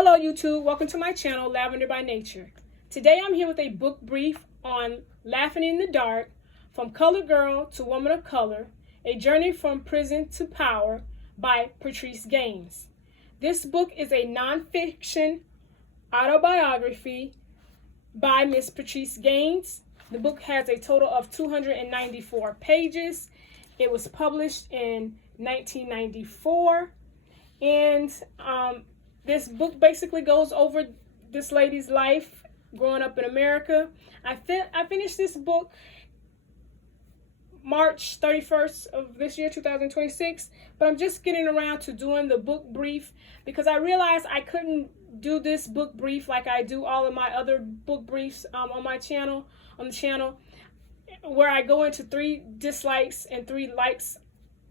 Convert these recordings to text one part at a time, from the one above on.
Hello YouTube, welcome to my channel, Lavender by Nature. Today I'm here with a book brief on Laughing in the Dark, From Colored Girl to Woman of Color, A Journey from Prison to Power by Patrice. This book is a non-fiction autobiography by Miss Patrice. The book has a total of 294 pages. It was published in 1994, and this book basically goes over this lady's life growing up in America. I finished this book March 31st of this year, 2026, but I'm just getting around to doing the book brief because I realized I couldn't do this book brief like I do all of my other book briefs on the channel, where I go into 3 dislikes and 3 likes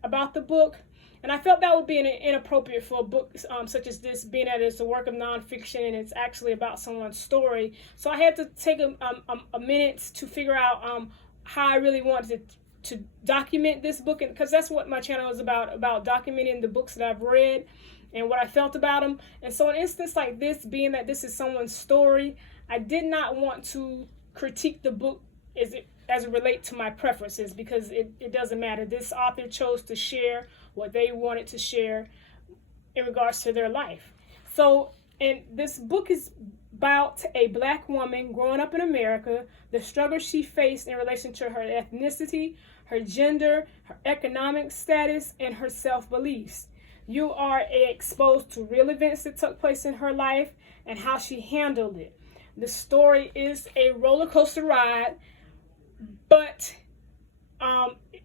about the book. And I felt that would be inappropriate for a book such as this, being that it's a work of nonfiction and it's actually about someone's story. So I had to take a minute to figure out how I really wanted to document this book, because that's what my channel is about documenting the books that I've read and what I felt about them. And so in an instance like this, being that this is someone's story, I did not want to critique the book as it relates to my preferences, because it doesn't matter. This author chose to share what they wanted to share in regards to their life. So, and this book is about a black woman growing up in America, the struggle she faced in relation to her ethnicity, her gender, her economic status, and her self-beliefs. You are exposed to real events that took place in her life and how she handled it. The story is a roller coaster ride, but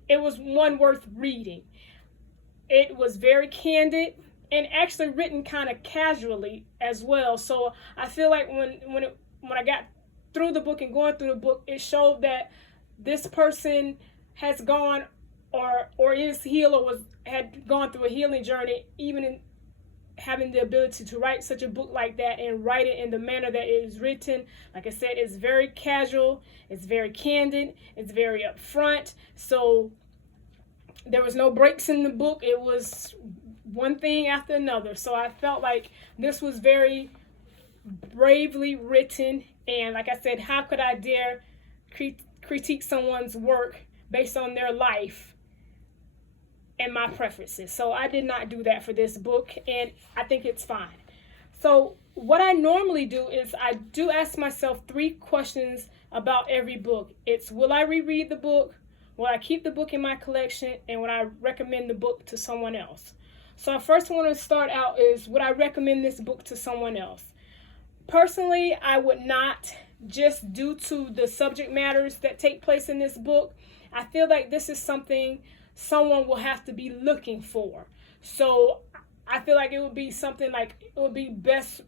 it was one worth reading. It was very candid and actually written kind of casually as well. So I feel like when I got through the book and going through the book, it showed that this person has gone or is healed or had gone through a healing journey, even in having the ability to write such a book like that and write it in the manner that it is written. Like I said, it's very casual, it's very candid, it's very upfront. So there was no breaks in the book. It was one thing after another. So I felt like this was very bravely written. And like I said, how could I dare critique someone's work based on their life and my preferences? So I did not do that for this book, and I think it's fine. So what I normally do is I do ask myself 3 questions about every book. It's, will I reread the book? Will I keep the book in my collection? And would I recommend the book to someone else? So I first want to start out is, would I recommend this book to someone else? Personally, I would not, just due to the subject matters that take place in this book. I feel like this is something someone will have to be looking for. So I feel like it would be something like, it would be best,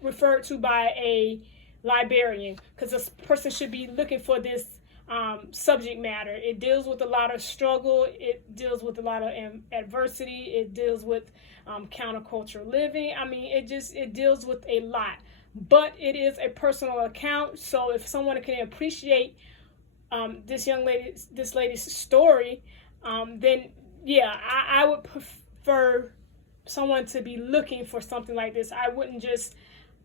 referred to by a librarian, because this person should be looking for this subject matter. It deals with a lot of struggle. It deals with a lot of adversity. It deals with counterculture living. I mean, it deals with a lot, but it is a personal account. So if someone can appreciate this lady's story, then yeah, I would prefer someone to be looking for something like this. I wouldn't just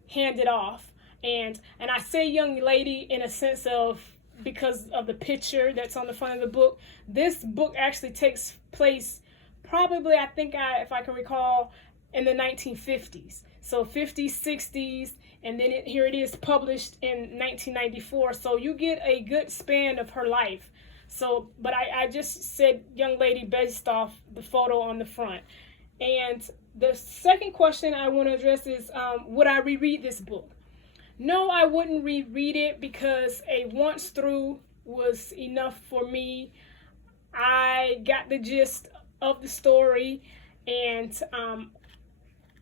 hand it off. And I say young lady in a sense of, because of the picture that's on the front of the book. This book actually takes place probably, I think, if I can recall, in the 1950s. So 50s, 60s, and then here it is published in 1994. So you get a good span of her life. So, but I just said young lady based off the photo on the front. And the second question I want to address is, would I reread this book? No, I wouldn't reread it, because a once through was enough for me. I got the gist of the story, and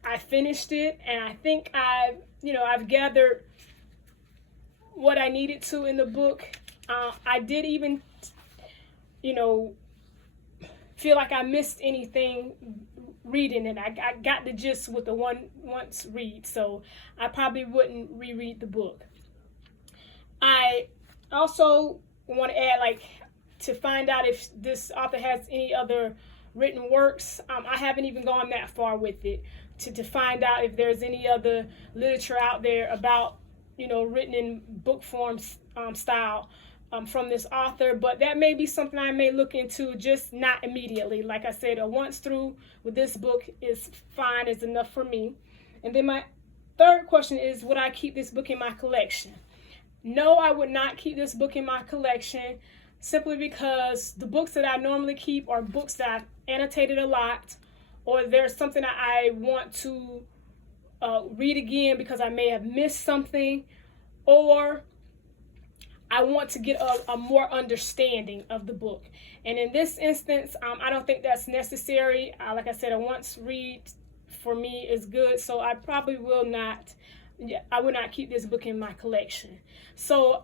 I finished it, and I think I've gathered what I needed to in the book. I did even, feel like I missed anything reading it. I got the gist with the once read, so I probably wouldn't reread the book. I also want to add, to find out if this author has any other written works. I haven't even gone that far with it to find out if there's any other literature out there about, you know, written in book form style from this author. But that may be something I may look into, just not immediately. Like I said, a once through with this book is fine, is enough for me. And then my third question is, would I keep this book in my collection? No, I would not keep this book in my collection, simply because the books that I normally keep are books that I've annotated a lot, or there's something that I want to read again because I may have missed something, or I want to get a more understanding of the book. And in this instance, I don't think that's necessary. Like I said, a once read for me is good, so I probably will not. I will not keep this book in my collection. So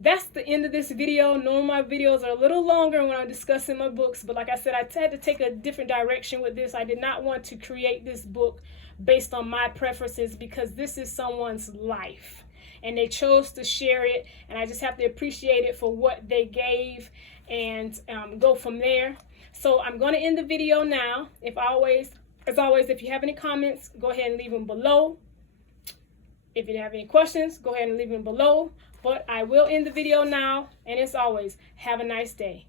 that's the end of this video. Normally my videos are a little longer when I'm discussing my books, but like I said, I had to take a different direction with this. I did not want to create this book based on my preferences, because this is someone's life and they chose to share it, and I just have to appreciate it for what they gave and go from there. So I'm going to end the video now. As always, if you have any comments, go ahead and leave them below. If you have any questions, go ahead and leave them below. But I will end the video now. And as always, have a nice day.